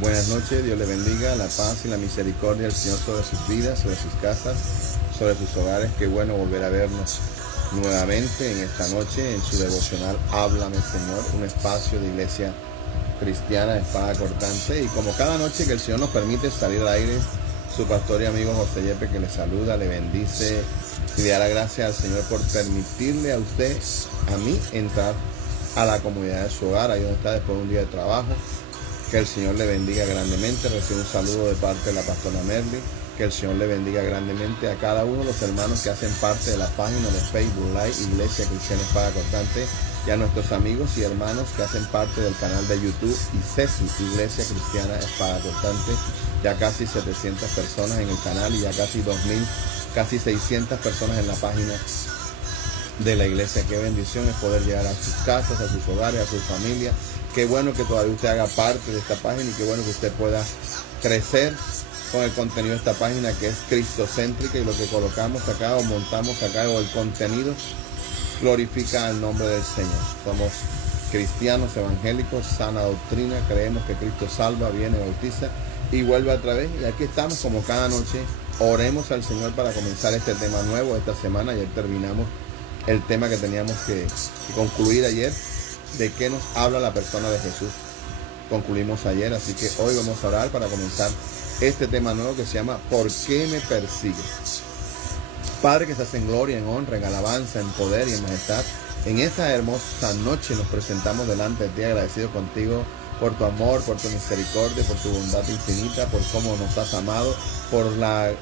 Buenas noches, Dios les bendiga, la paz y la misericordia del Señor sobre sus vidas, sobre sus casas, sobre sus hogares. Qué bueno volver a vernos nuevamente en esta noche en su devocional Háblame Señor, un espacio de iglesia cristiana, espada cortante. Y como cada noche que el Señor nos permite salir al aire, su pastor y amigo José Yepes, que le saluda, le bendice y le da la gracia al Señor por permitirle a usted, a mí, entrar a la comunidad de su hogar, ahí donde está después de un día de trabajo. Que el Señor le bendiga grandemente. Recibe un saludo de parte de la pastora Merly. Que el Señor le bendiga grandemente a cada uno de los hermanos que hacen parte de la página de Facebook Live Iglesia Cristiana Espada Cortante, y a nuestros amigos y hermanos que hacen parte del canal de YouTube ICESI, Iglesia Cristiana Espada Cortante. Ya casi 700 personas en el canal y ya casi 2000, casi 600 personas en la página de la iglesia. Qué bendición es poder llegar a sus casas, a sus hogares, a sus familias. Qué bueno que todavía usted haga parte de esta página y qué bueno que usted pueda crecer con el contenido de esta página, que es cristocéntrica, y lo que colocamos acá o montamos acá o el contenido glorifica el nombre del Señor. Somos cristianos evangélicos, sana doctrina, creemos que Cristo salva, viene, bautiza y vuelve otra vez. Y aquí estamos como cada noche. Oremos al Señor para comenzar este tema nuevo esta semana. Ayer terminamos el tema que teníamos que concluir ayer, de qué nos habla la persona de Jesús. Concluimos ayer, así que hoy vamos a orar para comenzar este tema nuevo que se llama ¿Por qué me persigues? Padre, que estás en gloria, en honra, en alabanza, en poder y en majestad, en esta hermosa noche nos presentamos delante de ti, agradecidos contigo por tu amor, por tu misericordia, por tu bondad infinita, por cómo nos has amado, por la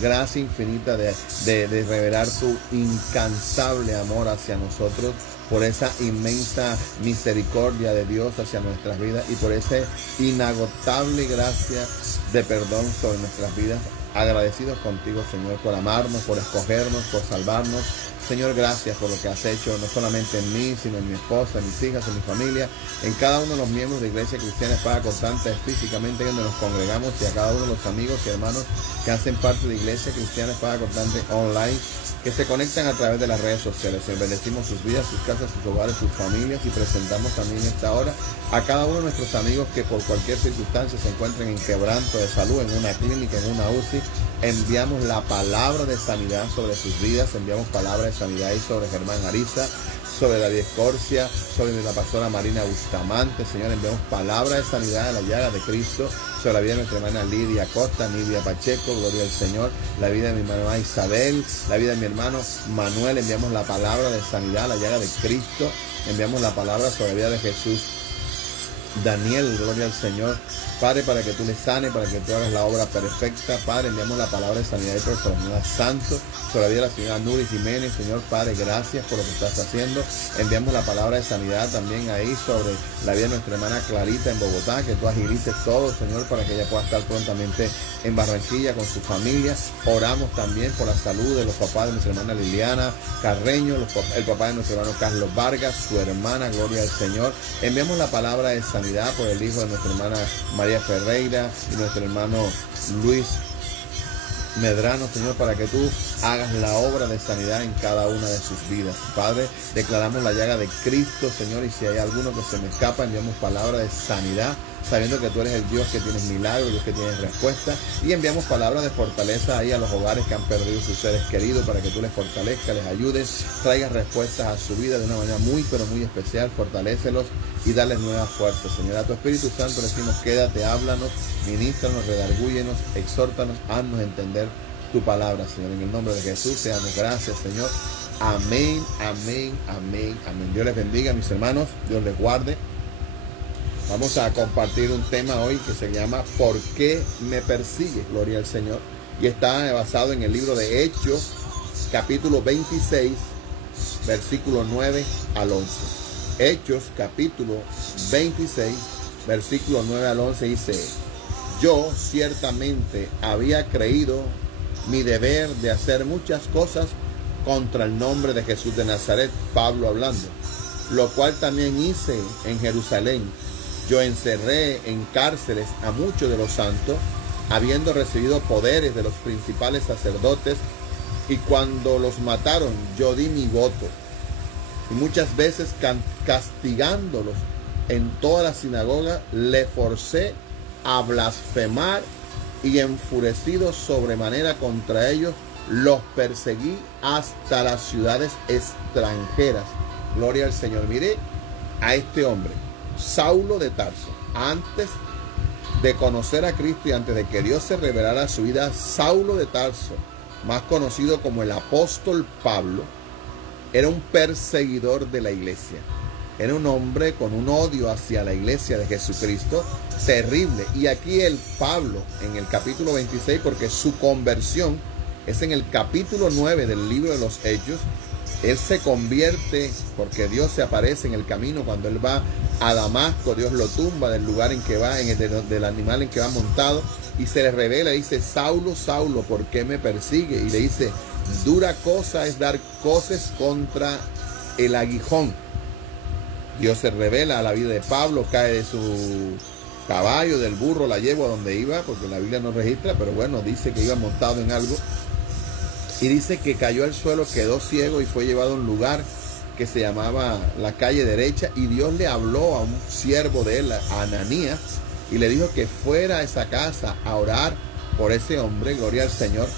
gracia infinita de revelar tu incansable amor hacia nosotros, por esa inmensa misericordia de Dios hacia nuestras vidas y por esa inagotable gracia de perdón sobre nuestras vidas. Agradecidos contigo, Señor, por amarnos, por escogernos, por salvarnos. Señor, gracias por lo que has hecho, no solamente en mí, sino en mi esposa, en mis hijas, en mi familia, en cada uno de los miembros de Iglesia Cristiana Espada Cortante, físicamente donde nos congregamos, y a cada uno de los amigos y hermanos que hacen parte de Iglesia Cristiana Espada Cortante online, que se conectan a través de las redes sociales. Bendecimos sus vidas, sus casas, sus hogares, sus familias, y presentamos también en esta hora a cada uno de nuestros amigos que por cualquier circunstancia se encuentren en quebranto de salud, en una clínica, en una UCI. Enviamos la palabra de sanidad sobre sus vidas, enviamos palabra de sanidad ahí sobre Germán Ariza, sobre David Escorcia, sobre la pastora Marina Bustamante. Señor, enviamos palabra de sanidad a la llaga de Cristo sobre la vida de nuestra hermana Lidia Costa, Nidia Pacheco, gloria al Señor, la vida de mi hermana Isabel, la vida de mi hermano Manuel. Enviamos la palabra de sanidad a la llaga de Cristo, enviamos la palabra sobre la vida de Jesús Daniel, gloria al Señor, Padre, para que tú le sanes, para que tú hagas la obra perfecta. Padre, enviamos la palabra de sanidad y personalidad santo sobre la vida de la señora Nuri Jiménez. Señor, Padre, gracias por lo que estás haciendo. Enviamos la palabra de sanidad también ahí sobre la vida de nuestra hermana Clarita en Bogotá, que tú agilices todo, Señor, para que ella pueda estar prontamente en Barranquilla con su familia. Oramos también por la salud de los papás de nuestra hermana Liliana Carreño, el papá de nuestro hermano Carlos Vargas, su hermana, gloria al Señor. Enviamos la palabra de sanidad por el hijo de nuestra hermana María Ferreira y nuestro hermano Luis Medrano, Señor, para que tú hagas la obra de sanidad en cada una de sus vidas. Padre, declaramos la llaga de Cristo, Señor, y si hay alguno que se me escapa, enviamos palabra de sanidad, sabiendo que tú eres el Dios que tienes milagros, Dios que tienes respuesta, y enviamos palabra de fortaleza ahí a los hogares que han perdido sus seres queridos, para que tú les fortalezcas, les ayudes, traigas respuestas a su vida de una manera muy, pero muy especial. Fortalécelos y dales nuevas fuerzas, Señor. A tu Espíritu Santo le decimos, quédate, háblanos, ministranos, redargúyenos, exhórtanos, haznos entender tu palabra, Señor. En el nombre de Jesús, te damos gracias, Señor. Amén, amén, amén, amén. Dios les bendiga, mis hermanos. Dios les guarde. Vamos a compartir un tema hoy que se llama ¿Por qué me persigues? Gloria al Señor. Y está basado en el libro de Hechos, capítulo 26, versículo 9 al 11. Hechos, capítulo 26, versículo 9 al 11 dice: yo ciertamente había creído mi deber de hacer muchas cosas contra el nombre de Jesús de Nazaret, Pablo hablando, lo cual también hice en Jerusalén. Yo encerré en cárceles a muchos de los santos, habiendo recibido poderes de los principales sacerdotes, y cuando los mataron yo di mi voto, y muchas veces castigándolos en toda la sinagoga, le forcé a blasfemar y enfurecido sobremanera contra ellos, los perseguí hasta las ciudades extranjeras. Gloria al Señor. Mire a este hombre, Saulo de Tarso. Antes de conocer a Cristo y antes de que Dios se revelara a su vida, Saulo de Tarso, más conocido como el apóstol Pablo, era un perseguidor de la iglesia. Era un hombre con un odio hacia la iglesia de Jesucristo terrible. Y aquí el Pablo, en el capítulo 26, porque su conversión es en el capítulo 9 del libro de los Hechos, él se convierte porque Dios se aparece en el camino cuando él va a Damasco. Dios lo tumba del lugar en que va, del animal en que va montado, y se le revela y dice: Saulo, Saulo, ¿por qué me persigue? Y le dice: dura cosa es dar coces contra el aguijón. Dios se revela a la vida de Pablo, cae de su caballo, del burro, la yegua, donde iba, porque la Biblia no registra, pero bueno, dice que iba montado en algo. Y dice que cayó al suelo, quedó ciego y fue llevado a un lugar que se llamaba la calle derecha. Y Dios le habló a un siervo de él, a Ananías, y le dijo que fuera a esa casa a orar por ese hombre, gloria al Señor,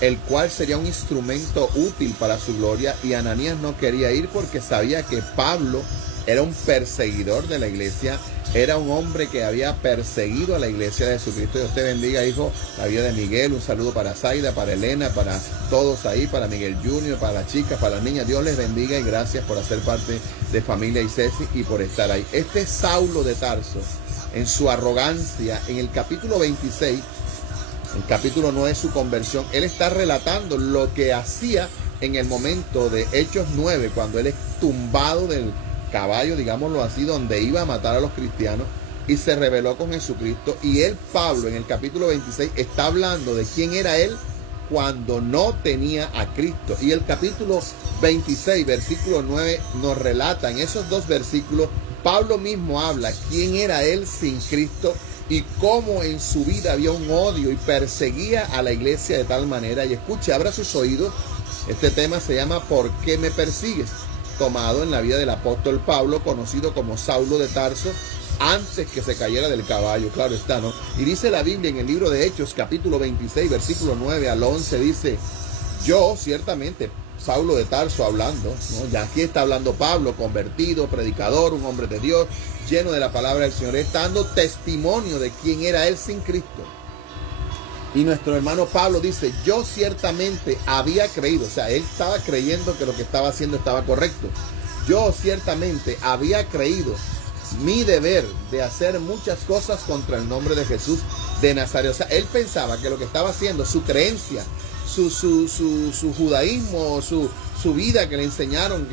el cual sería un instrumento útil para su gloria. Y Ananías no quería ir porque sabía que Pablo era un perseguidor de la iglesia, era un hombre que había perseguido a la iglesia de Jesucristo. Dios te bendiga, hijo, la vida de Miguel. Un saludo para Zaida, para Elena, para todos ahí, para Miguel Junior, para las chicas, para las niñas. Dios les bendiga y gracias por hacer parte de Familia Isesi y por estar ahí. Este Saulo de Tarso, en su arrogancia, en el capítulo 26, el capítulo 9 de su conversión, él está relatando lo que hacía en el momento de Hechos 9, cuando él es tumbado del caballo, digámoslo así, donde iba a matar a los cristianos, y se rebeló con Jesucristo. Y él, Pablo, en el capítulo 26, está hablando de quién era él cuando no tenía a Cristo. Y el capítulo 26, versículo 9, nos relata en esos dos versículos, Pablo mismo habla quién era él sin Cristo y cómo en su vida había un odio y perseguía a la iglesia de tal manera. Y escuche, abra sus oídos, este tema se llama ¿Por qué me persigues?, tomado en la vida del apóstol Pablo, conocido como Saulo de Tarso, antes que se cayera del caballo, claro está, ¿no? Y dice la Biblia en el libro de Hechos, capítulo 26, versículo 9 al 11, dice: yo ciertamente, Saulo de Tarso hablando, ¿no? Ya aquí está hablando Pablo, convertido, predicador, un hombre de Dios, lleno de la palabra del Señor, está dando testimonio de quién era él sin Cristo. Y nuestro hermano Pablo dice: yo ciertamente había creído, o sea, él estaba creyendo que lo que estaba haciendo estaba correcto. Yo ciertamente había creído mi deber de hacer muchas cosas contra el nombre de Jesús de Nazaret. O sea, él pensaba que lo que estaba haciendo, su creencia, su judaísmo, su vida que le enseñaron,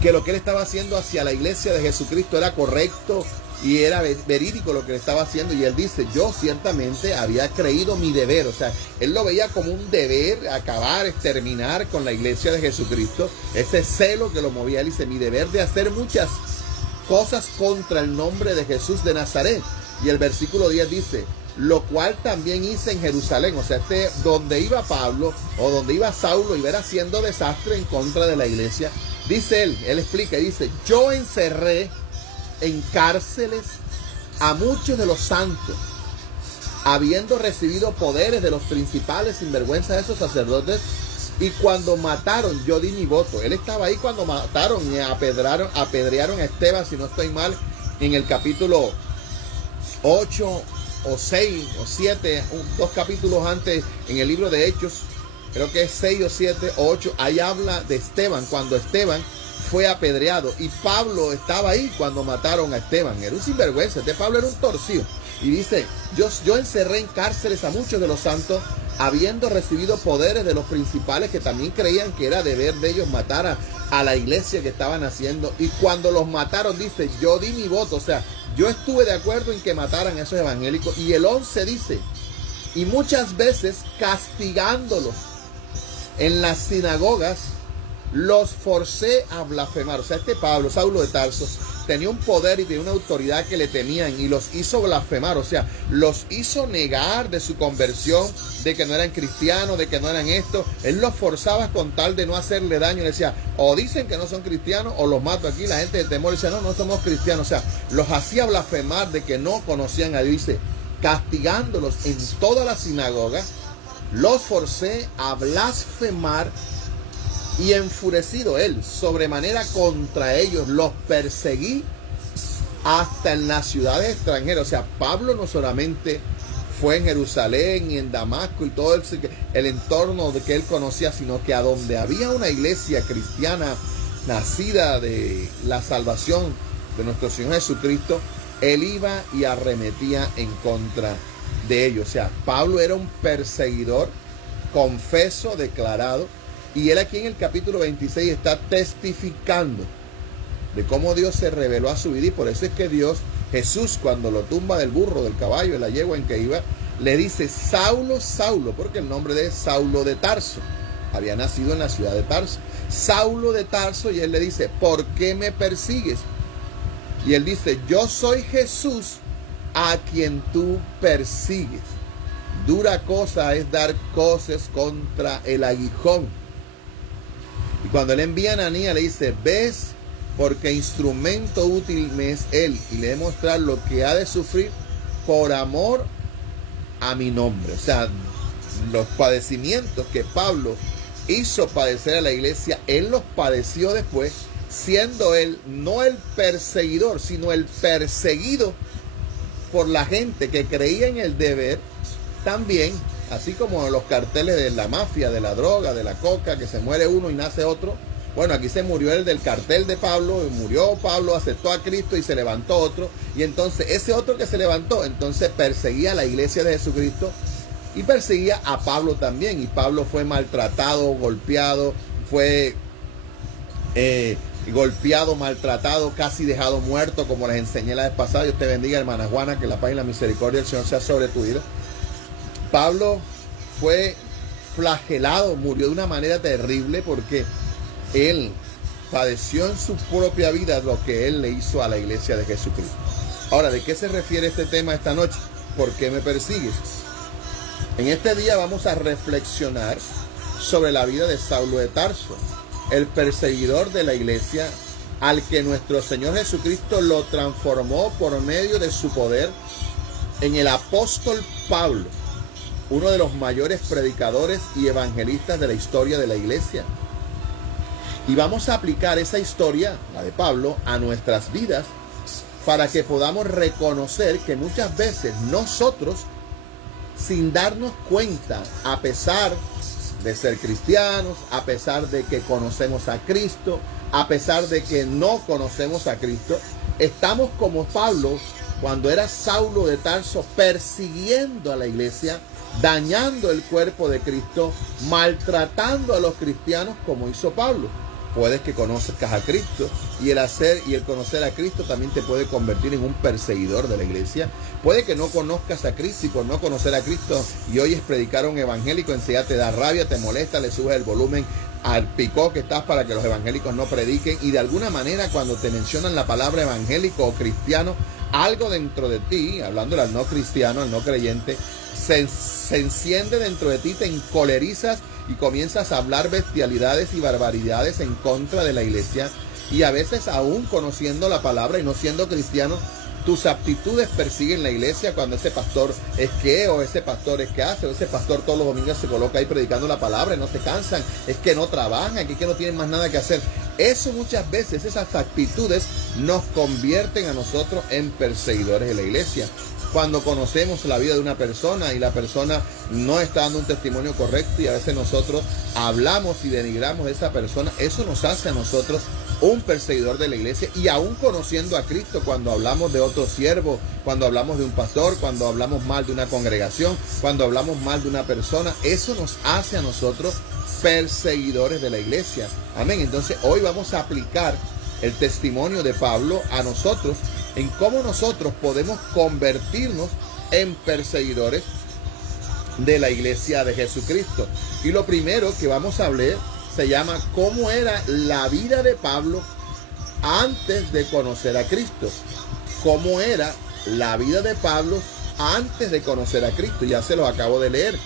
que lo que él estaba haciendo hacia la iglesia de Jesucristo era correcto y era verídico lo que le estaba haciendo. Y él dice: yo ciertamente había creído mi deber. O sea, él lo veía como un deber acabar, exterminar con la iglesia de Jesucristo. Ese celo que lo movía. Él dice: mi deber de hacer muchas cosas contra el nombre de Jesús de Nazaret. Y el versículo 10 dice: lo cual también hice en Jerusalén. O sea, donde iba Pablo o donde iba Saulo, iba haciendo desastre en contra de la iglesia. Dice él explica y dice: yo encerré en cárceles a muchos de los santos, habiendo recibido poderes de los principales sinvergüenzas de esos sacerdotes, y cuando mataron, yo di mi voto. Él estaba ahí cuando mataron y apedrearon a Esteban, si no estoy mal, en el capítulo 8 o 6 o 7, dos capítulos antes, en el libro de Hechos, creo que es 6 o 7 o 8, ahí habla de Esteban, cuando Esteban fue apedreado. Y Pablo estaba ahí cuando mataron a Esteban. Era un sinvergüenza. Pablo era un torcido. Y dice: yo encerré en cárceles a muchos de los santos, habiendo recibido poderes de los principales, que también creían que era deber de ellos matar a la iglesia que estaban haciendo. Y cuando los mataron, dice: yo di mi voto. O sea, yo estuve de acuerdo en que mataran a esos evangélicos. Y el 11 dice: y muchas veces castigándolos en las sinagogas, los forcé a blasfemar. O sea, Pablo, Saulo de Tarso, tenía un poder y tenía una autoridad que le temían y los hizo blasfemar, o sea, los hizo negar de su conversión, de que no eran cristianos, de que no eran esto. Él los forzaba con tal de no hacerle daño. Le decía, o dicen que no son cristianos o los mato aquí. La gente de temor decía, no somos cristianos. O sea, los hacía blasfemar de que no conocían a Dios. Dice, castigándolos en toda la sinagoga, los forcé a blasfemar y enfurecido él sobremanera contra ellos, los perseguí hasta en las ciudades extranjeras. O sea, Pablo no solamente fue en Jerusalén y en Damasco y todo el entorno de que él conocía, sino que a donde había una iglesia cristiana nacida de la salvación de nuestro Señor Jesucristo, él iba y arremetía en contra de ellos. O sea, Pablo era un perseguidor, confeso, declarado, y él aquí en el capítulo 26 está testificando de cómo Dios se reveló a su vida, y por eso es que Jesús, cuando lo tumba del burro, del caballo, de la yegua en que iba, le dice, Saulo, Saulo, porque el nombre de Saulo de Tarso, había nacido en la ciudad de Tarso, Saulo de Tarso, y él le dice, ¿por qué me persigues? Y él dice, yo soy Jesús a quien tú persigues. Dura cosa es dar coces contra el aguijón. Y cuando él envía a Ananías, le dice, ves, porque instrumento útil me es él, y le he mostrado lo que ha de sufrir por amor a mi nombre. O sea, los padecimientos que Pablo hizo padecer a la iglesia, él los padeció después, siendo él no el perseguidor, sino el perseguido por la gente que creía en el deber también, así como los carteles de la mafia, de la droga, de la coca, que se muere uno y nace otro. Bueno, aquí se murió el del cartel de Pablo, y murió Pablo, aceptó a Cristo y se levantó otro. Y entonces ese otro que se levantó, entonces perseguía a la iglesia de Jesucristo y perseguía a Pablo también. Y Pablo fue maltratado, golpeado, maltratado, casi dejado muerto, como les enseñé la vez pasada. Dios te bendiga, hermana Juana, que la paz y la misericordia del Señor sea sobre tu vida. Pablo fue flagelado, murió de una manera terrible porque él padeció en su propia vida lo que él le hizo a la iglesia de Jesucristo. Ahora, ¿de qué se refiere este tema esta noche? ¿Por qué me persigues? En este día vamos a reflexionar sobre la vida de Saulo de Tarso, el perseguidor de la iglesia, al que nuestro Señor Jesucristo lo transformó por medio de su poder en el apóstol Pablo, uno de los mayores predicadores y evangelistas de la historia de la iglesia. Y vamos a aplicar esa historia, la de Pablo, a nuestras vidas para que podamos reconocer que muchas veces nosotros, sin darnos cuenta, a pesar de ser cristianos, a pesar de que conocemos a Cristo, a pesar de que no conocemos a Cristo, estamos como Pablo cuando era Saulo de Tarso, persiguiendo a la iglesia, dañando el cuerpo de Cristo, maltratando a los cristianos como hizo Pablo. Puedes que conozcas a Cristo y el conocer a Cristo también te puede convertir en un perseguidor de la iglesia. Puede que no conozcas a Cristo y por no conocer a Cristo y oyes predicar a un evangélico, enseguida te da rabia, te molesta, le subes el volumen al picó que estás para que los evangélicos no prediquen, y de alguna manera cuando te mencionan la palabra evangélico o cristiano, algo dentro de ti, hablando al no cristiano, al no creyente, se enciende dentro de ti, te encolerizas y comienzas a hablar bestialidades y barbaridades en contra de la iglesia. Y a veces, aún conociendo la palabra y no siendo cristiano, tus aptitudes persiguen la iglesia cuando ese pastor es que, o ese pastor es que hace, o ese pastor todos los domingos se coloca ahí predicando la palabra y no se cansan, es que no trabajan, es que no tienen más nada que hacer. Eso muchas veces, esas actitudes nos convierten a nosotros en perseguidores de la iglesia. Cuando conocemos la vida de una persona y la persona no está dando un testimonio correcto y a veces nosotros hablamos y denigramos a esa persona, eso nos hace a nosotros un perseguidor de la iglesia. Y aún conociendo a Cristo, cuando hablamos de otro siervo, cuando hablamos de un pastor, cuando hablamos mal de una congregación, cuando hablamos mal de una persona, eso nos hace a nosotros perseguidores de la iglesia. Amén. Entonces hoy vamos a aplicar el testimonio de Pablo a nosotros en cómo nosotros podemos convertirnos en perseguidores de la iglesia de Jesucristo. Y lo primero que vamos a hablar se llama cómo era la vida de Pablo antes de conocer a Cristo. ¿Cómo era la vida de Pablo antes de conocer a Cristo? Ya se los acabo de leer.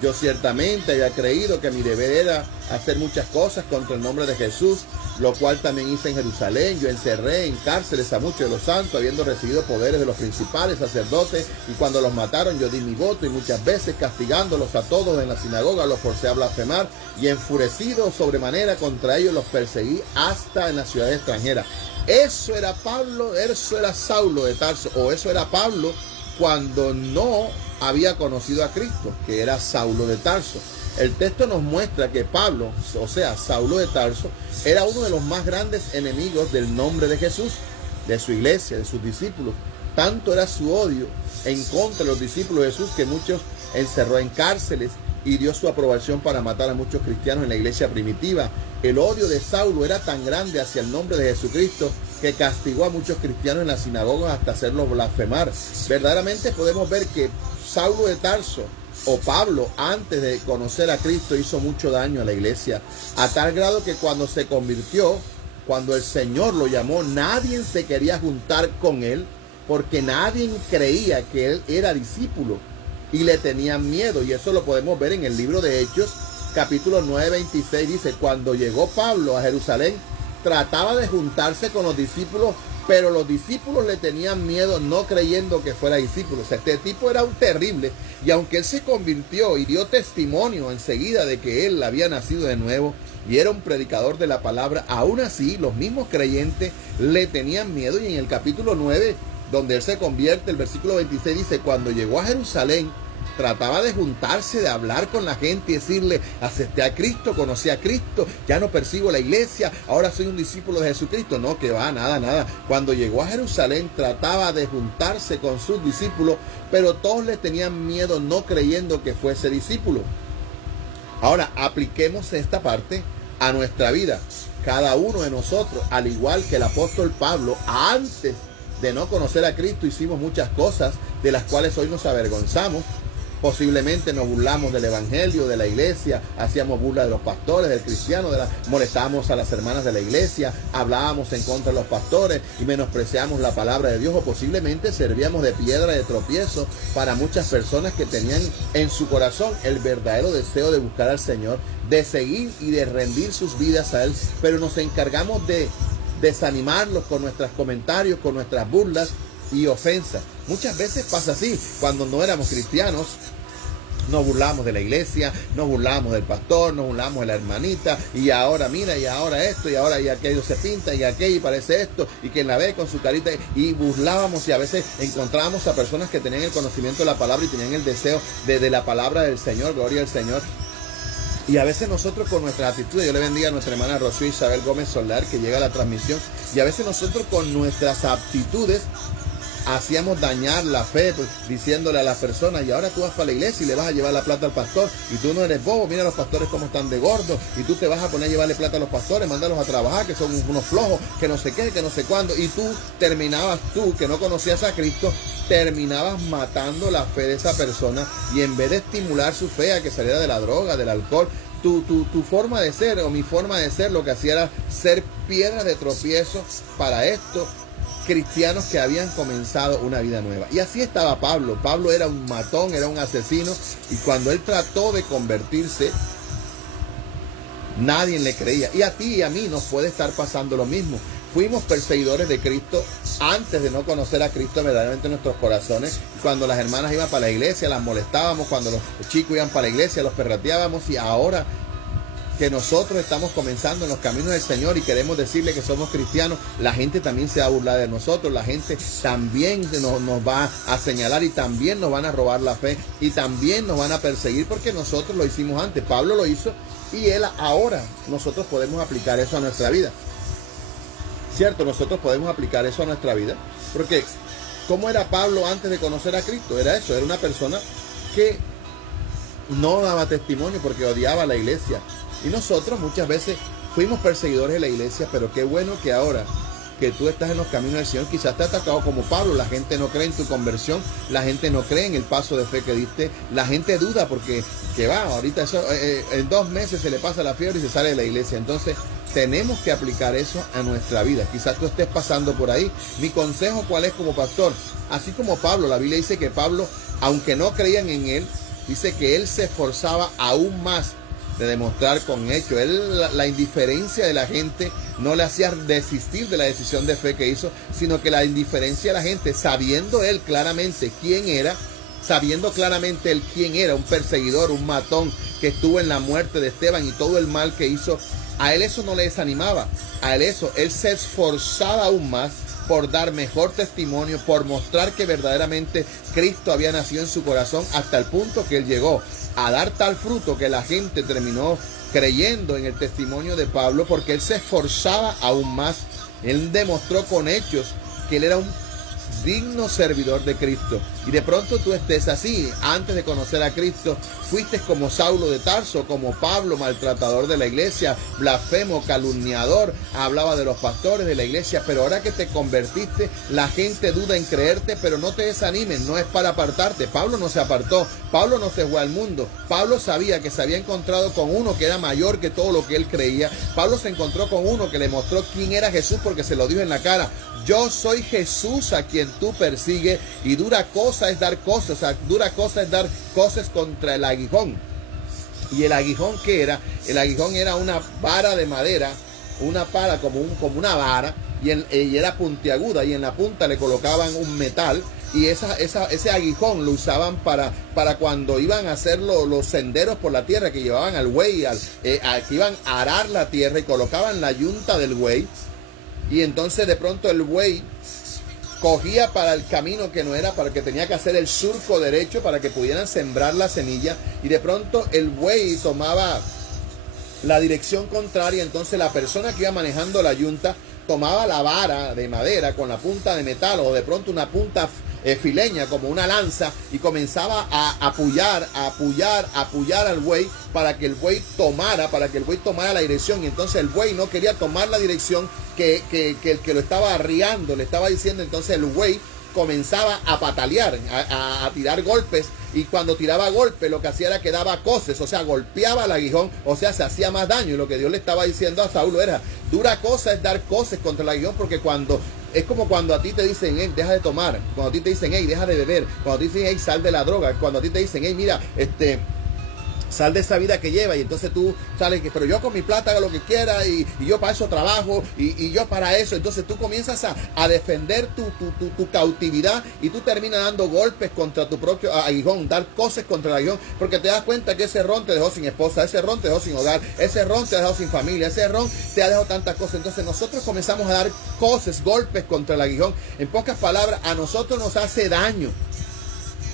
Yo ciertamente había creído que mi deber era hacer muchas cosas contra el nombre de Jesús, lo cual también hice en Jerusalén. Yo encerré en cárceles a muchos de los santos, habiendo recibido poderes de los principales sacerdotes, y cuando los mataron yo di mi voto, y muchas veces castigándolos a todos en la sinagoga los forcé a blasfemar, y enfurecido sobremanera contra ellos los perseguí hasta en las ciudades extranjeras. Eso era Pablo, eso era Saulo de Tarso, o eso era Pablo cuando no había conocido a Cristo, que era Saulo de Tarso. El texto nos muestra que Pablo, o sea, Saulo de Tarso, era uno de los más grandes enemigos del nombre de Jesús, de su iglesia, de sus discípulos. Tanto era su odio en contra de los discípulos de Jesús que muchos encerró en cárceles y dio su aprobación para matar a muchos cristianos en la iglesia primitiva. El odio de Saulo era tan grande hacia el nombre de Jesucristo que castigó a muchos cristianos en las sinagogas hasta hacerlos blasfemar. Verdaderamente podemos ver que Saulo de Tarso, o Pablo, antes de conocer a Cristo, hizo mucho daño a la iglesia, a tal grado que cuando se convirtió, cuando el Señor lo llamó, nadie se quería juntar con él, porque nadie creía que él era discípulo y le tenían miedo. Y eso lo podemos ver en el libro de Hechos, capítulo 9, 26, dice: cuando llegó Pablo a Jerusalén, trataba de juntarse con los discípulos, pero los discípulos le tenían miedo, no creyendo que fuera discípulo. O sea, este tipo era un terrible, y aunque él se convirtió y dio testimonio enseguida de que él había nacido de nuevo y era un predicador de la palabra, aún así los mismos creyentes le tenían miedo. Y en el capítulo 9, donde él se convierte, el versículo 26 dice: cuando llegó a Jerusalén, trataba de juntarse, de hablar con la gente y decirle: acepté a Cristo, conocí a Cristo, ya no persigo la iglesia, ahora soy un discípulo de Jesucristo. No, que va, nada. Cuando llegó a Jerusalén, trataba de juntarse con sus discípulos, pero todos le tenían miedo, no creyendo que fuese discípulo. Ahora, apliquemos esta parte a nuestra vida. Cada uno de nosotros, al igual que el apóstol Pablo, antes de no conocer a Cristo, hicimos muchas cosas de las cuales hoy nos avergonzamos. Posiblemente nos burlamos del evangelio, de la iglesia, hacíamos burla de los pastores, del cristiano, molestábamos a las hermanas de la iglesia, hablábamos en contra de los pastores y menospreciamos la palabra de Dios, o posiblemente servíamos de piedra de tropiezo para muchas personas que tenían en su corazón el verdadero deseo de buscar al Señor, de seguir y de rendir sus vidas a Él, pero nos encargamos de desanimarlos con nuestros comentarios, con nuestras burlas y ofensas. Muchas veces pasa así. Cuando no éramos cristianos, nos burlamos de la iglesia, nos burlamos del pastor, nos burlamos de la hermanita, y ahora mira, y ahora esto, y ahora y aquello se pinta, y aquello y parece esto, y quien la ve con su carita, y burlábamos, y a veces encontrábamos a personas que tenían el conocimiento de la palabra y tenían el deseo de la palabra del Señor, gloria al Señor. Y a veces nosotros con nuestras actitudes, yo le bendiga a nuestra hermana Rocío Isabel Gómez Solar, que llega a la transmisión, y a veces nosotros con nuestras actitudes hacíamos dañar la fe, pues, diciéndole a las personas: y ahora tú vas para la iglesia y le vas a llevar la plata al pastor, y tú no eres bobo, mira los pastores cómo están de gordos, y tú te vas a poner a llevarle plata a los pastores, mándalos a trabajar, que son unos flojos, que no sé qué, que no sé cuándo. Y tú, que no conocías a Cristo, terminabas matando la fe de esa persona, y en vez de estimular su fe a que saliera de la droga, del alcohol, tu forma de ser, o mi forma de ser, lo que hacía era ser piedra de tropiezo para estos cristianos que habían comenzado una vida nueva. Y así estaba Pablo. Pablo era un matón, era un asesino, y cuando él trató de convertirse, nadie le creía. Y a ti y a mí nos puede estar pasando lo mismo. Fuimos perseguidores de Cristo antes de no conocer a Cristo verdaderamente en nuestros corazones. Cuando las hermanas iban para la iglesia, las molestábamos. Cuando los chicos iban para la iglesia, los perrateábamos. Y ahora que nosotros estamos comenzando en los caminos del Señor y queremos decirle que somos cristianos, la gente también se va a burlar de nosotros, la gente también nos va a señalar, y también nos van a robar la fe, y también nos van a perseguir, porque nosotros lo hicimos antes. Pablo lo hizo, y él ahora, nosotros podemos aplicar eso a nuestra vida. ¿Cierto? Nosotros podemos aplicar eso a nuestra vida, porque ¿cómo era Pablo antes de conocer a Cristo? Era eso, era una persona que no daba testimonio porque odiaba a la iglesia. Y nosotros muchas veces fuimos perseguidores de la iglesia, pero qué bueno que ahora que tú estás en los caminos del Señor, quizás te has atacado como Pablo. La gente no cree en tu conversión, la gente no cree en el paso de fe que diste, la gente duda porque, que va, ahorita eso, en 2 meses se le pasa la fiebre y se sale de la iglesia. Entonces tenemos que aplicar eso a nuestra vida. Quizás tú estés pasando por ahí. Mi consejo, ¿cuál es como pastor? Así como Pablo, la Biblia dice que Pablo, aunque no creían en él, dice que él se esforzaba aún más de demostrar con hechos. La indiferencia de la gente no le hacía desistir de la decisión de fe que hizo, sino que la indiferencia de la gente, sabiendo él claramente quién era, un perseguidor, un matón que estuvo en la muerte de Esteban y todo el mal que hizo, a él eso no le desanimaba. Él se esforzaba aún más por dar mejor testimonio, por mostrar que verdaderamente Cristo había nacido en su corazón, hasta el punto que él llegó a dar tal fruto que la gente terminó creyendo en el testimonio de Pablo, porque él se esforzaba aún más. Él demostró con hechos que él era un digno servidor de Cristo. Y de pronto tú estés así. Antes de conocer a Cristo, fuiste como Saulo de Tarso, como Pablo, maltratador de la iglesia, blasfemo, calumniador, hablaba de los pastores de la iglesia. Pero ahora que te convertiste, la gente duda en creerte, pero no te desanimes, no es para apartarte. Pablo no se apartó, Pablo no se fue al mundo. Pablo sabía que se había encontrado con uno que era mayor que todo lo que él creía. Pablo se encontró con uno que le mostró quién era Jesús, porque se lo dijo en la cara: yo soy Jesús a quien tú persigues. Y dura cosa es dar cosas, dura cosa es dar cosas contra el aguijón. Y el aguijón, ¿qué era? El aguijón era una vara de madera, una pala como una vara, y era puntiaguda, y en la punta le colocaban un metal. Y ese aguijón lo usaban para cuando iban a hacer los senderos por la tierra, que llevaban al buey, que iban a arar la tierra, y colocaban la yunta del buey. Y entonces de pronto el buey cogía para el camino que no era, para que tenía que hacer el surco derecho para que pudieran sembrar la semilla, y de pronto el buey tomaba la dirección contraria. Entonces la persona que iba manejando la yunta tomaba la vara de madera con la punta de metal, o de pronto una punta fileña como una lanza, y comenzaba a apoyar al buey para que el buey tomara la dirección. Y entonces el buey no quería tomar la dirección que el que lo estaba arriando le estaba diciendo. Entonces el buey comenzaba a patalear, a tirar golpes, y cuando tiraba golpes lo que hacía era que daba coces, o sea, golpeaba al aguijón, o sea, se hacía más daño. Y lo que Dios le estaba diciendo a Saulo era: dura cosa es dar coces contra el aguijón, porque es como cuando a ti te dicen: hey, deja de tomar, cuando a ti te dicen: hey, deja de beber, cuando a ti te dicen: hey, sal de la droga, cuando a ti te dicen: hey, mira, sal de esa vida que lleva. Y entonces tú sales: pero yo con mi plata hago lo que quiera, y yo para eso trabajo, y yo para eso. Entonces tú comienzas a defender tu cautividad, y tú terminas dando golpes contra tu propio aguijón, dar cosas contra el aguijón, porque te das cuenta que ese ron te dejó sin esposa, ese ron te dejó sin hogar, ese ron te ha dejado sin familia, ese ron te ha dejado tantas cosas. Entonces nosotros comenzamos a dar cosas, golpes contra el aguijón. En pocas palabras, a nosotros nos hace daño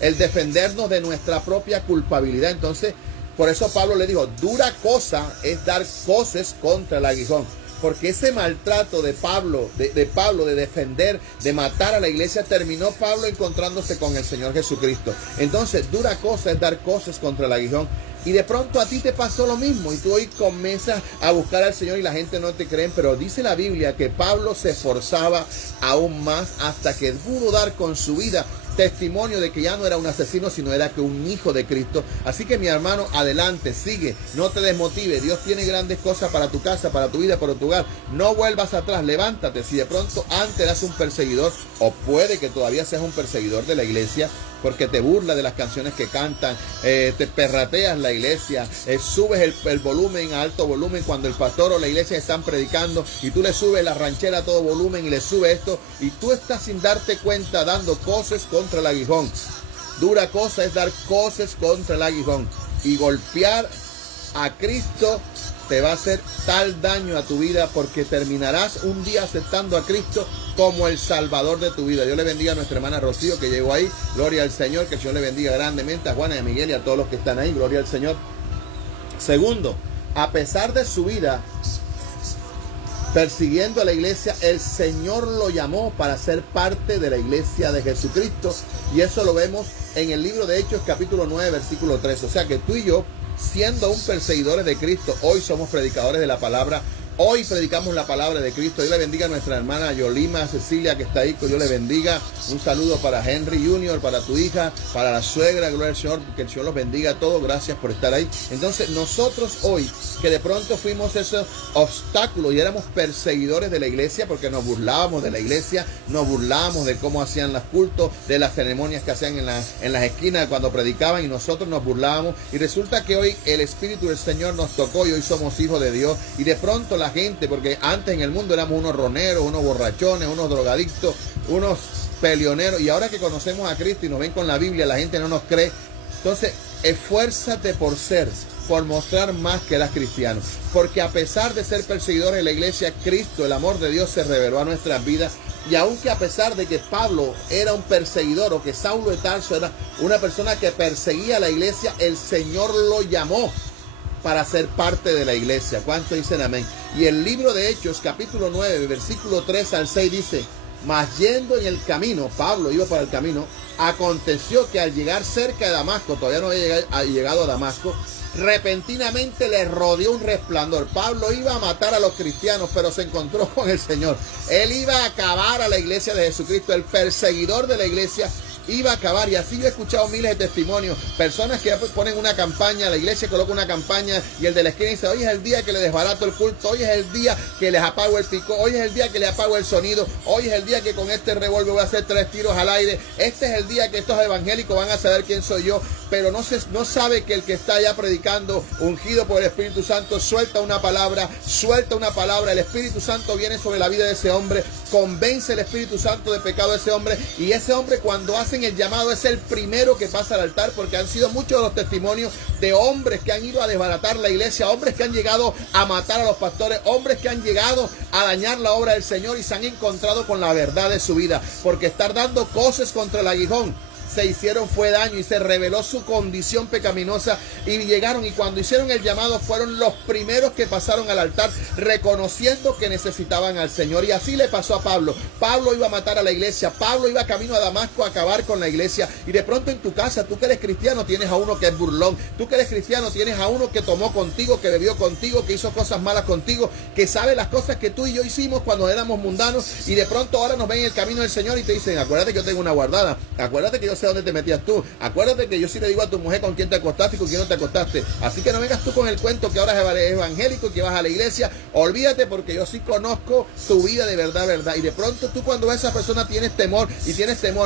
el defendernos de nuestra propia culpabilidad. Entonces, por eso Pablo le dijo: dura cosa es dar coces contra el aguijón. Porque ese maltrato de Pablo, de defender, de matar a la iglesia, terminó Pablo encontrándose con el Señor Jesucristo. Entonces, dura cosa es dar coces contra el aguijón. Y de pronto a ti te pasó lo mismo, y tú hoy comienzas a buscar al Señor y la gente no te cree. Pero dice la Biblia que Pablo se esforzaba aún más hasta que pudo dar con su vida testimonio de que ya no era un asesino, sino era que un hijo de Cristo. Así que, mi hermano, adelante, sigue, no te desmotive. Dios tiene grandes cosas para tu casa, para tu vida, para tu hogar. No vuelvas atrás, levántate. Si de pronto antes eras un perseguidor, o puede que todavía seas un perseguidor de la iglesia, porque te burlas de las canciones que cantan, te perrateas la iglesia, subes el volumen a alto volumen cuando el pastor o la iglesia están predicando, y tú le subes la ranchera a todo volumen y le subes esto, y tú estás sin darte cuenta dando cosas contra el aguijón. Dura cosa es dar cosas contra el aguijón, y golpear a Cristo te va a hacer tal daño a tu vida, porque terminarás un día aceptando a Cristo como el Salvador de tu vida. Dios le bendiga a nuestra hermana Rocío, que llegó ahí. Gloria al Señor. Que el Señor le bendiga grandemente a Juana y a Miguel y a todos los que están ahí. Gloria al Señor. Segundo, a pesar de su vida persiguiendo a la iglesia, el Señor lo llamó para ser parte de la iglesia de Jesucristo. Y eso lo vemos en el libro de Hechos, capítulo 9, versículo 3. O sea que tú y yo, siendo aún perseguidores de Cristo, hoy somos predicadores de la palabra, Hoy predicamos la palabra de Cristo. Dios le bendiga a nuestra hermana Yolima Cecilia, que está ahí. Que Dios le bendiga. Un saludo para Henry Jr., para tu hija, para la suegra. Gloria al Señor. Que el Señor los bendiga a todos. Gracias por estar ahí. Entonces, nosotros hoy, que de pronto fuimos esos obstáculos y éramos perseguidores de la iglesia, porque nos burlábamos de la iglesia, nos burlábamos de cómo hacían los cultos, de las ceremonias que hacían en las esquinas cuando predicaban, y nosotros nos burlábamos. Y resulta que hoy el Espíritu del Señor nos tocó y hoy somos hijos de Dios. Y de pronto la gente, porque antes en el mundo éramos unos roneros, unos borrachones, unos drogadictos, unos peleoneros, y ahora que conocemos a Cristo y nos ven con la Biblia, la gente no nos cree. Entonces, esfuérzate por mostrar más que eras cristiano, porque a pesar de ser perseguidores de la iglesia, Cristo, el amor de Dios, se reveló a nuestras vidas. Y aunque a pesar de que Pablo era un perseguidor, o que Saulo de Tarso era una persona que perseguía a la iglesia, el Señor lo llamó para ser parte de la iglesia. ¿Cuánto dicen amén? Y el libro de Hechos, capítulo 9, versículo 3 al 6 dice: mas yendo en el camino, Pablo iba para el camino, aconteció que al llegar cerca de Damasco, todavía no había llegado a Damasco, repentinamente le rodeó un resplandor. Pablo iba a matar a los cristianos, pero se encontró con el Señor. Él iba a acabar a la iglesia de Jesucristo. El perseguidor de la iglesia iba a acabar. Y así yo he escuchado miles de testimonios, personas que ponen una campaña, la iglesia coloca una campaña, y el de la esquina dice: hoy es el día que le desbarato el culto, hoy es el día que les apago el pico, hoy es el día que le apago el sonido, hoy es el día que con este revólver voy a hacer 3 tiros al aire, este es el día que estos evangélicos van a saber quién soy yo. Pero no sabe que el que está allá predicando, ungido por el Espíritu Santo, suelta una palabra, el Espíritu Santo viene sobre la vida de ese hombre, convence el Espíritu Santo de pecado de ese hombre, y ese hombre, cuando hacen el llamado, es el primero que pasa al altar, porque han sido muchos los testimonios de hombres que han ido a desbaratar la iglesia, hombres que han llegado a matar a los pastores, hombres que han llegado a dañar la obra del Señor, y se han encontrado con la verdad de su vida, porque estar dando cosas contra el aguijón se hicieron fue daño, y se reveló su condición pecaminosa, y llegaron, y cuando hicieron el llamado fueron los primeros que pasaron al altar, reconociendo que necesitaban al Señor. Y así le pasó a Pablo. Pablo iba a matar a la iglesia, Pablo iba camino a Damasco a acabar con la iglesia, y de pronto en tu casa, tú que eres cristiano, tienes a uno que es burlón, tú que eres cristiano, tienes a uno que tomó contigo, que bebió contigo, que hizo cosas malas contigo, que sabe las cosas que tú y yo hicimos cuando éramos mundanos, y de pronto ahora nos ven en el camino del Señor y te dicen: acuérdate que yo tengo una guardada, acuérdate que yo sé dónde te metías tú, acuérdate que yo sí le digo a tu mujer con quién te acostaste y con quién no te acostaste. Así que no vengas tú con el cuento que ahora es evangélico y que vas a la iglesia. Olvídate, porque yo sí conozco tu vida de verdad, verdad. Y de pronto tú, cuando ves a esa persona, tienes temor,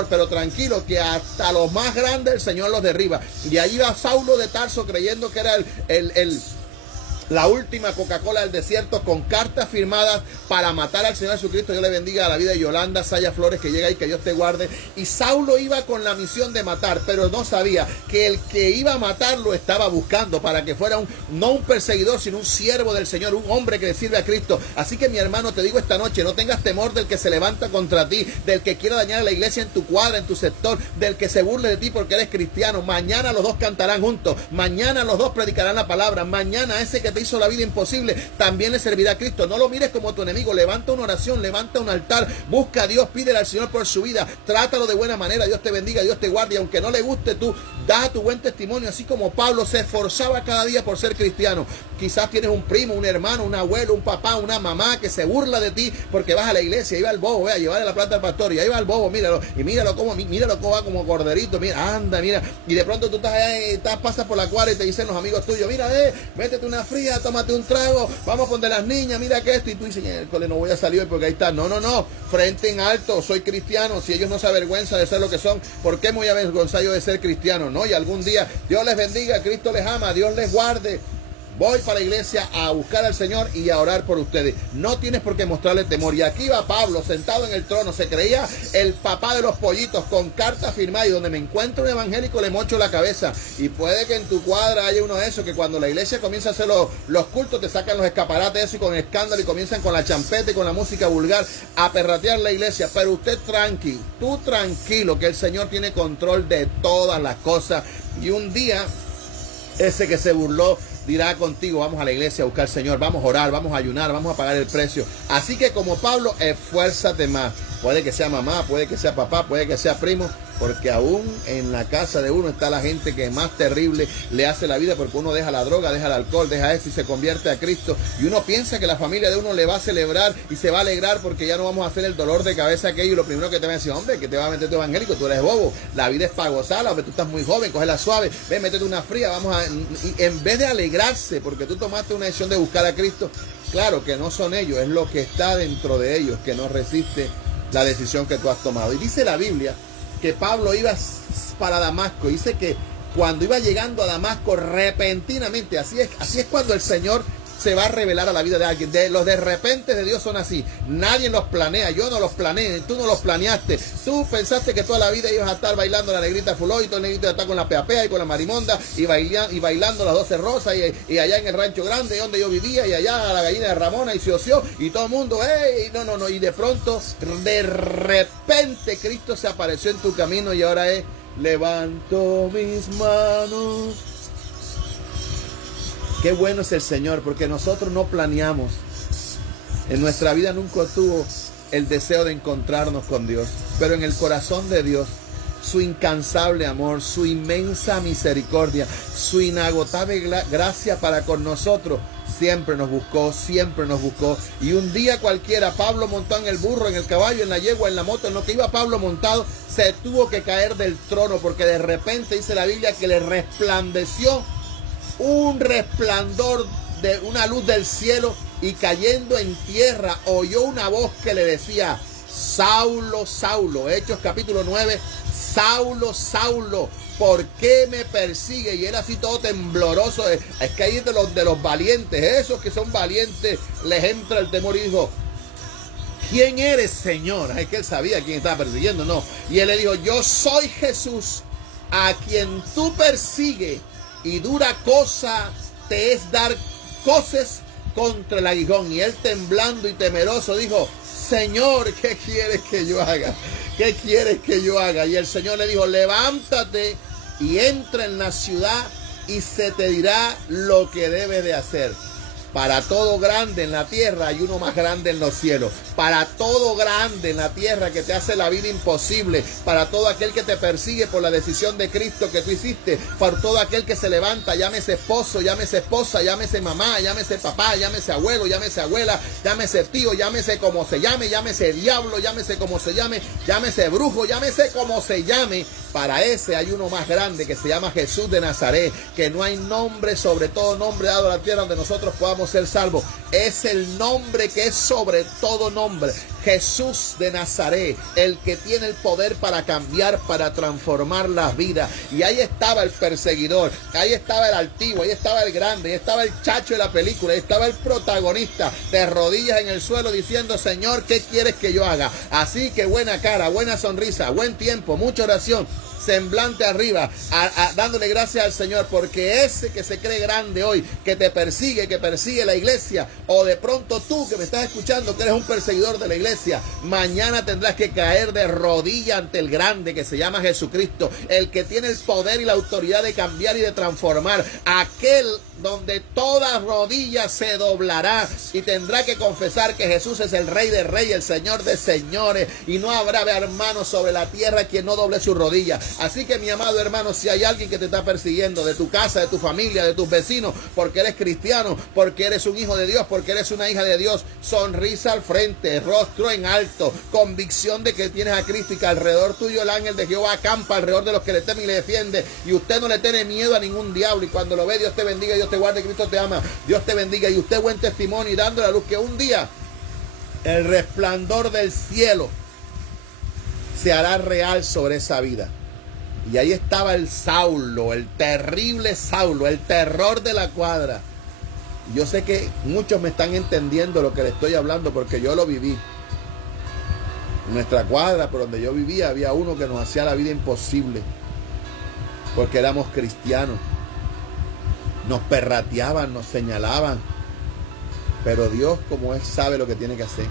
pero tranquilo, que hasta los más grandes el Señor los derriba. Y ahí va Saulo de Tarso, creyendo que era la última Coca-Cola del desierto, con cartas firmadas para matar al Señor Jesucristo. Dios le bendiga a la vida de Yolanda Saya Flores, que llega ahí, que Dios te guarde. Y Saulo iba con la misión de matar, pero no sabía que el que iba a matar lo estaba buscando para que fuera no un perseguidor, sino un siervo del Señor, un hombre que le sirve a Cristo. Así que, mi hermano, te digo esta noche: no tengas temor del que se levanta contra ti, del que quiera dañar a la iglesia en tu cuadra, en tu sector, del que se burle de ti porque eres cristiano. Mañana los dos cantarán juntos, mañana los dos predicarán la palabra, mañana ese que te hizo la vida imposible también le servirá a Cristo. No lo mires como tu enemigo. Levanta una oración, levanta un altar, busca a Dios, pídele al Señor por su vida, trátalo de buena manera. Dios te bendiga, Dios te guarde, y aunque no le guste, tú da tu buen testimonio, así como Pablo se esforzaba cada día por ser cristiano. Quizás tienes un primo, un hermano, un abuelo, un papá, una mamá que se burla de ti porque vas a la iglesia. Ahí va el bobo, a llevarle la plata al pastor, y ahí va el bobo, míralo cómo va como corderito, mira, anda, mira. Y de pronto tú estás allá, pasas por la cuadra y te dicen los amigos tuyos: mira, métete una fría, tómate un trago, vamos a poner las niñas, mira que esto. Y tú dices: no voy a salir hoy porque ahí está. No, frente en alto, soy cristiano. Si ellos no se avergüenzan de ser lo que son, ¿por qué me voy a avergonzar yo de ser cristiano? No, y algún día Dios les bendiga, Cristo les ama, Dios les guarde. Voy para la iglesia a buscar al Señor y a orar por ustedes. No tienes por qué mostrarle temor. Y aquí va Pablo, sentado en el trono. Se creía el papá de los pollitos, con carta firmada. Y donde me encuentro un evangélico, le mocho la cabeza. Y puede que en tu cuadra haya uno de esos, que cuando la iglesia comienza a hacer los cultos, te sacan los escaparates eso, y con escándalo, y comienzan con la champeta y con la música vulgar a perratear la iglesia. Pero usted tú tranquilo, que el Señor tiene control de todas las cosas. Y un día, ese que se burló dirá contigo: vamos a la iglesia a buscar al Señor, vamos a orar, vamos a ayunar, vamos a pagar el precio. Así que, como Pablo, esfuérzate más. puede que sea mamá, puede que sea papá, puede que sea primo, porque aún en la casa de uno está la gente que más terrible le hace la vida, porque uno deja la droga, deja el alcohol, deja esto y se convierte a Cristo, y uno piensa que la familia de uno le va a celebrar y se va a alegrar porque ya no vamos a hacer el dolor de cabeza aquello, y lo primero que te va a decir, hombre, que te va a meter tu evangélico, tú eres bobo, la vida es para gozarla, hombre, tú estás muy joven, cógela suave, ven, métete una fría, y en vez de alegrarse porque tú tomaste una decisión de buscar a Cristo, claro que no son ellos, es lo que está dentro de ellos que no resiste la decisión que tú has tomado. Y dice la Biblia que Pablo iba para Damasco. Dice que cuando iba llegando a Damasco repentinamente, así es cuando el Señor se va a revelar a la vida de alguien. Los de repente de Dios son así. Nadie los planea. Yo no los planeé. Tú no los planeaste. Tú pensaste que toda la vida ibas a estar bailando la negrita fuló y todo el negrito iba a estar con la peapea y con la marimonda y bailando las 12 rosas y allá en el rancho grande donde yo vivía y allá la gallina de Ramona y se oció y todo el mundo, ¡hey! No. Y de pronto, de repente, Cristo se apareció en tu camino y ahora es, levanto mis manos. Qué bueno es el Señor, porque nosotros no planeamos. En nuestra vida nunca tuvo el deseo de encontrarnos con Dios, pero en el corazón de Dios, su incansable amor, su inmensa misericordia, su inagotable gracia para con nosotros, siempre nos buscó. Y un día cualquiera, Pablo montó en el burro, en el caballo, en la yegua, en la moto, en lo que iba Pablo montado, se tuvo que caer del trono, porque de repente dice la Biblia que le resplandeció un resplandor de una luz del cielo, y cayendo en tierra oyó una voz que le decía, Saulo, Saulo, Hechos capítulo 9, Saulo, Saulo, ¿por qué me persigue? Y él así todo tembloroso, es que ahí de los valientes, esos que son valientes, les entra el temor y dijo, ¿quién eres, Señor? Es que él sabía quién estaba persiguiendo, no. Y él le dijo, yo soy Jesús, a quien tú persigues, y dura cosa te es dar coces contra el aguijón. Y él, temblando y temeroso, dijo, Señor, ¿qué quieres que yo haga? ¿Qué quieres que yo haga? Y el Señor le dijo, levántate y entra en la ciudad y se te dirá lo que debes de hacer. Para todo grande en la tierra hay uno más grande en los cielos. Para todo grande en la tierra que te hace la vida imposible. Para todo aquel que te persigue por la decisión de Cristo que tú hiciste. Para todo aquel que se levanta, llámese esposo, llámese esposa, llámese mamá, llámese papá, llámese abuelo, llámese abuela, llámese tío, llámese como se llame, llámese diablo, llámese como se llame, llámese brujo, llámese como se llame. Para ese hay uno más grande que se llama Jesús de Nazaret, que no hay nombre sobre todo nombre dado a la tierra donde nosotros podamos ser salvos. Es el nombre que es sobre todo nombre. Jesús de Nazaret, el que tiene el poder para cambiar, para transformar las vidas. Y ahí estaba el perseguidor, ahí estaba el altivo, ahí estaba el grande, ahí estaba el chacho de la película, ahí estaba el protagonista, de rodillas en el suelo diciendo, Señor, ¿qué quieres que yo haga? Así que buena cara, buena sonrisa, buen tiempo, mucha oración, semblante arriba, dándole gracias al Señor, porque ese que se cree grande hoy, que te persigue, que persigue la iglesia, o de pronto tú que me estás escuchando, que eres un perseguidor de la iglesia, mañana tendrás que caer de rodilla ante el grande que se llama Jesucristo, el que tiene el poder y la autoridad de cambiar y de transformar, aquel donde toda rodilla se doblará y tendrá que confesar que Jesús es el Rey de Reyes, el Señor de Señores, y no habrá hermano sobre la tierra quien no doble su rodilla. Así que mi amado hermano, si hay alguien que te está persiguiendo de tu casa, de tu familia, de tus vecinos, porque eres cristiano, porque eres un hijo de Dios, porque eres una hija de Dios, sonrisa al frente, rostro en alto, convicción de que tienes a Cristo y que alrededor tuyo el ángel de Jehová acampa alrededor de los que le temen y le defiende, y usted no le tiene miedo a ningún diablo, y cuando lo ve, Dios te bendiga, Dios te guarde, Cristo te ama, Dios te bendiga, y usted buen testimonio y dando la luz que un día el resplandor del cielo se hará real sobre esa vida. Y ahí estaba el Saulo, el terrible Saulo, el terror de la cuadra. Yo sé que muchos me están entendiendo lo que les estoy hablando porque yo lo viví. En nuestra cuadra, por donde yo vivía, había uno que nos hacía la vida imposible porque éramos cristianos. Nos perrateaban, nos señalaban, pero Dios, como Él sabe lo que tiene que hacer.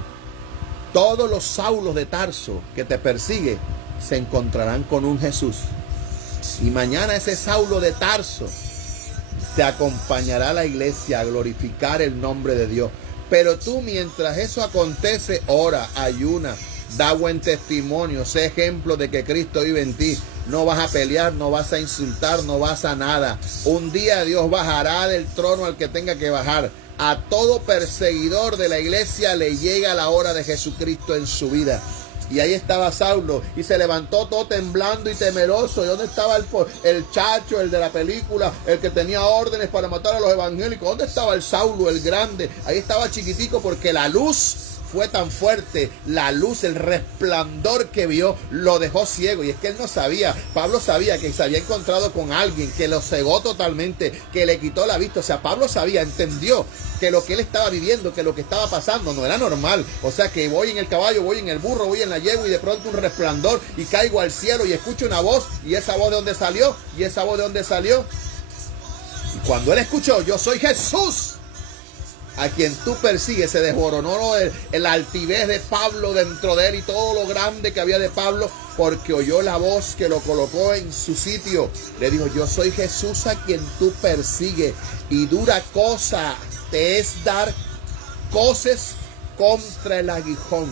Todos los Saulos de Tarso que te persigue se encontrarán con un Jesús. Y mañana ese Saulo de Tarso te acompañará a la iglesia a glorificar el nombre de Dios. Pero tú, mientras eso acontece, ora, ayuna, Da buen testimonio, sé ejemplo de que Cristo vive en ti. No vas a pelear, no vas a insultar, no vas a nada. Un día Dios bajará del trono al que tenga que bajar. A todo perseguidor de la iglesia le llega la hora de Jesucristo en su vida. Y ahí estaba Saulo y se levantó todo temblando y temeroso. ¿Y dónde estaba el chacho, el de la película, el que tenía órdenes para matar a los evangélicos? ¿Dónde estaba el Saulo, el grande? Ahí estaba chiquitico, porque la luz fue tan fuerte, la luz, el resplandor que vio, lo dejó ciego. Y es que él no sabía, Pablo sabía que se había encontrado con alguien que lo cegó totalmente, que le quitó la vista. O sea, Pablo sabía, entendió que lo que él estaba viviendo, que lo que estaba pasando no era normal. O sea, que voy en el caballo, voy en el burro, voy en la yegua y de pronto un resplandor y caigo al cielo y escucho una voz. ¿Y esa voz de dónde salió? ¿Y esa voz de dónde salió? Y cuando él escuchó, yo soy Jesús a quien tú persigues, se desboronó el altivez de Pablo dentro de él y todo lo grande que había de Pablo, porque oyó la voz que lo colocó en su sitio. Le dijo, yo soy Jesús a quien tú persigues, y dura cosa te es dar coces contra el aguijón.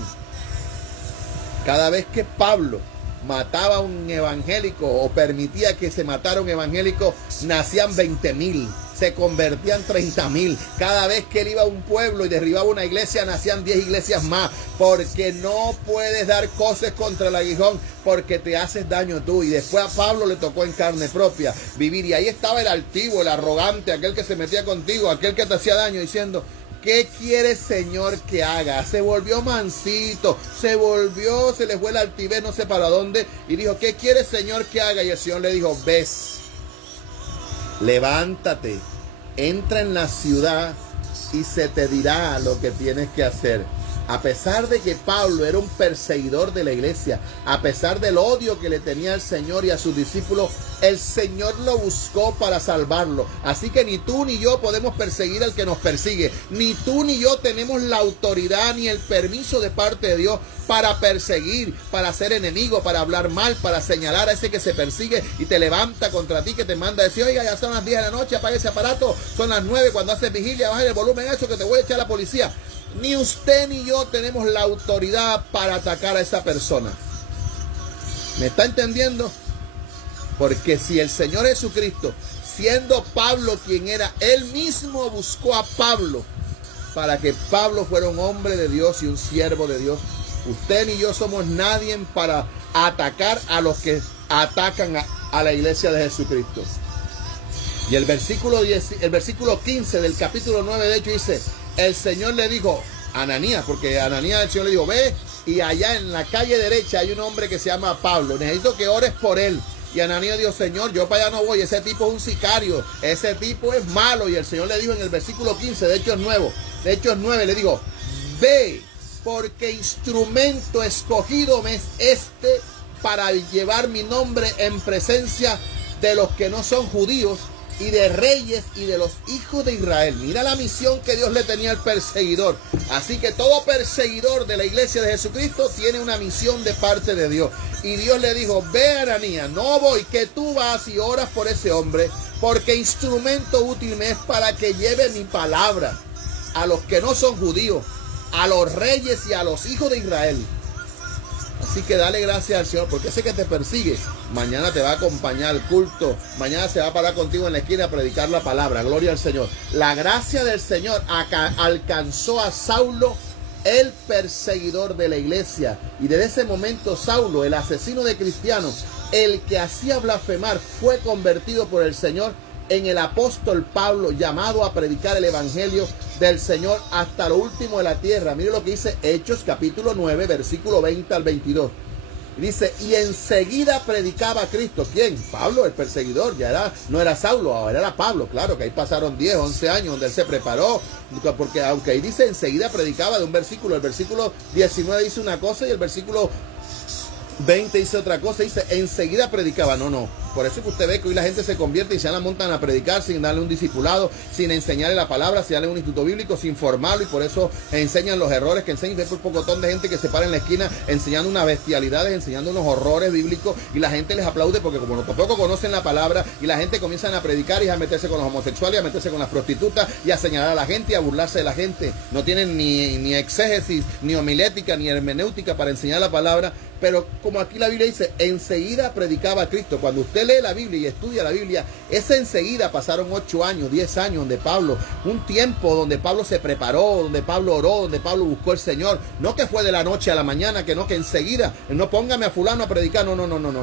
Cada vez que Pablo mataba a un evangélico o permitía que se matara un evangélico, nacían 20,000. Se convertían 30,000. Cada vez que él iba a un pueblo y derribaba una iglesia, nacían 10 iglesias más. Porque no puedes dar coces contra el aguijón, porque te haces daño tú. Y después a Pablo le tocó en carne propia vivir. Y ahí estaba el altivo, el arrogante, aquel que se metía contigo, aquel que te hacía daño, diciendo, ¿qué quiere Señor que haga? Se volvió mansito, se le fue el altivez, no sé para dónde. Y dijo, ¿qué quiere Señor que haga? Y el Señor le dijo, ves, levántate, entra en la ciudad y se te dirá lo que tienes que hacer. A pesar de que Pablo era un perseguidor de la iglesia, a pesar del odio que le tenía al Señor y a sus discípulos, el Señor lo buscó para salvarlo. Así que ni tú ni yo podemos perseguir al que nos persigue. Ni tú ni yo tenemos la autoridad ni el permiso de parte de Dios para perseguir, para ser enemigo, para hablar mal, para señalar a ese que se persigue y te levanta contra ti, que te manda a decir, oiga, ya son las 10 de la noche, apague ese aparato, son las 9, cuando haces vigilia, baja el volumen a eso que te voy a echar a la policía. Ni usted ni yo tenemos la autoridad para atacar a esa persona. ¿Me está entendiendo? Porque si el Señor Jesucristo, siendo Pablo quien era, él mismo buscó a Pablo para que Pablo fuera un hombre de Dios y un siervo de Dios, usted ni yo somos nadie para atacar a los que atacan a la iglesia de Jesucristo. Y el versículo 15 del capítulo 9 de hecho dice, el Señor le dijo a Ananías, porque a Ananías el Señor le dijo, ve y allá en la calle derecha hay un hombre que se llama Pablo, necesito que ores por él. Y Ananías dijo, Señor, yo para allá no voy, ese tipo es un sicario, ese tipo es malo. Y el Señor le dijo en el versículo 15, de Hechos 9, le digo, ve, porque instrumento escogido me es este para llevar mi nombre en presencia de los que no son judíos y de reyes y de los hijos de Israel. Mira la misión que Dios le tenía al perseguidor. Así que todo perseguidor de la iglesia de Jesucristo tiene una misión de parte de Dios. Y Dios le dijo, ve Ananías, no voy, que tú vas y oras por ese hombre, porque instrumento útil me es para que lleve mi palabra a los que no son judíos, a los reyes y a los hijos de Israel. Así que dale gracias al Señor, porque ese que te persigue, mañana te va a acompañar al culto, mañana se va a parar contigo en la esquina a predicar la palabra. Gloria al Señor. La gracia del Señor alcanzó a Saulo, el perseguidor de la iglesia. Y desde ese momento Saulo, el asesino de cristianos, el que hacía blasfemar, fue convertido por el Señor en el apóstol Pablo, llamado a predicar el evangelio del Señor hasta lo último de la tierra. Mire lo que dice Hechos capítulo 9, versículo 20 al 22. Dice, y enseguida predicaba a Cristo. ¿Quién? Pablo, el perseguidor. No era Saulo, ahora era Pablo. Claro que ahí pasaron 10, 11 años donde él se preparó. Porque aunque ahí dice enseguida predicaba de un versículo, el versículo 19 dice una cosa y el versículo 20 dice otra cosa. Dice enseguida predicaba. No. Por eso es que usted ve que hoy la gente se convierte y se la montan a predicar sin darle un discipulado, sin enseñarle la palabra, sin darle un instituto bíblico, sin formarlo, y por eso enseñan los errores que enseñan. Ve por pocotón de gente que se para en la esquina enseñando unas bestialidades, enseñando unos horrores bíblicos, y la gente les aplaude porque como tampoco conocen la palabra, y la gente comienzan a predicar y a meterse con los homosexuales, a meterse con las prostitutas y a señalar a la gente y a burlarse de la gente. No tienen ni exégesis, ni homilética, ni hermenéutica para enseñar la palabra. Pero como aquí la Biblia dice, enseguida predicaba a Cristo. Cuando usted lee la Biblia y estudia la Biblia, esa enseguida pasaron 8 años, 10 años donde Pablo, un tiempo donde Pablo se preparó, donde Pablo oró, donde Pablo buscó al Señor. No que fue de la noche a la mañana, que enseguida, no póngame a fulano a predicar, no.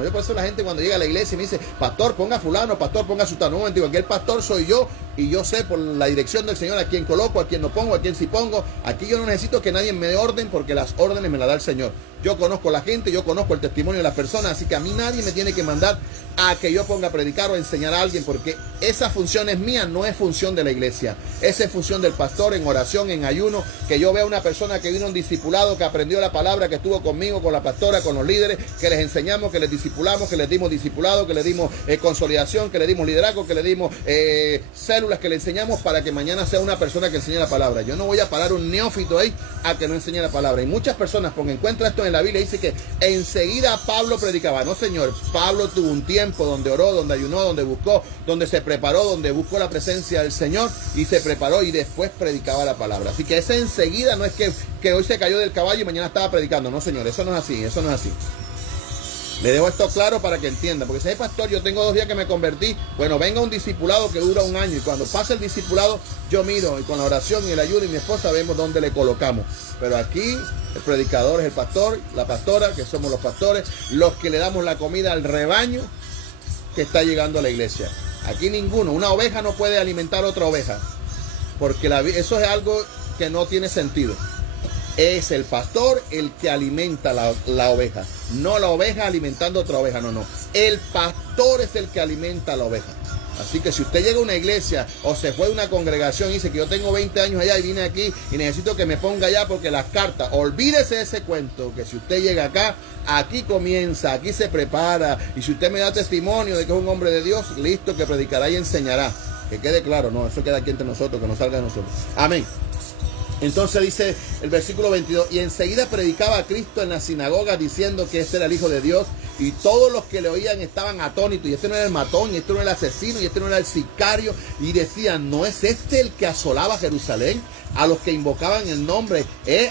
Yo por eso la gente cuando llega a la iglesia me dice, pastor, ponga a fulano, pastor, ponga a sultano. No, digo, aquí el pastor soy yo, y yo sé por la dirección del Señor a quién coloco, a quién no pongo, a quién sí pongo. Aquí yo no necesito que nadie me dé orden, porque las órdenes me las da el Señor. Yo conozco la gente, yo conozco el testimonio de las personas, así que a mí nadie me tiene que mandar a que yo ponga a predicar o a enseñar a alguien, porque esa función es mía, no es función de la iglesia. Esa es función del pastor, en oración, en ayuno, que yo vea una persona que vino un discipulado, que aprendió la palabra, que estuvo conmigo, con la pastora, con los líderes, que les enseñamos, que les discipulamos, que les dimos discipulado, que les dimos consolidación, que les dimos liderazgo, que les dimos células, que le enseñamos para que mañana sea una persona que enseñe la palabra. Yo no voy a parar un neófito ahí a que no enseñe la palabra. Y muchas personas, porque encuentra esto en la Biblia, dice que enseguida Pablo predicaba. No, señor, Pablo tuvo un tiempo donde oró, donde ayunó, donde buscó, donde se preparó, donde buscó la presencia del Señor y se preparó y después predicaba la palabra. Así que esa enseguida no es que hoy se cayó del caballo y mañana estaba predicando. No, señor, eso no es así, eso no es así. Le dejo esto claro para que entienda, porque si es pastor, yo tengo 2 días que me convertí, bueno, venga un discipulado que dura 1 año, y cuando pasa el discipulado, yo miro, y con la oración y el ayuno y mi esposa vemos dónde le colocamos. Pero aquí el predicador es el pastor, la pastora, que somos los pastores, los que le damos la comida al rebaño que está llegando a la iglesia. Aquí ninguno, una oveja no puede alimentar otra oveja, porque eso es algo que no tiene sentido. Es el pastor el que alimenta la oveja, no la oveja alimentando otra oveja, no. El pastor es el que alimenta a la oveja. Así que si usted llega a una iglesia o se fue a una congregación y dice que yo tengo 20 años allá y vine aquí y necesito que me ponga allá porque las cartas, olvídese de ese cuento, que si usted llega acá, aquí comienza, aquí se prepara, y si usted me da testimonio de que es un hombre de Dios, listo, que predicará y enseñará. Que quede claro, no, eso queda aquí entre nosotros, que no salga de nosotros. Amén. Entonces dice el versículo 22, y enseguida predicaba a Cristo en la sinagoga diciendo que este era el Hijo de Dios, y todos los que le oían estaban atónitos, y este no era el matón, y este no era el asesino, y este no era el sicario, y decían, ¿no es este el que asolaba Jerusalén? A los que invocaban el nombre,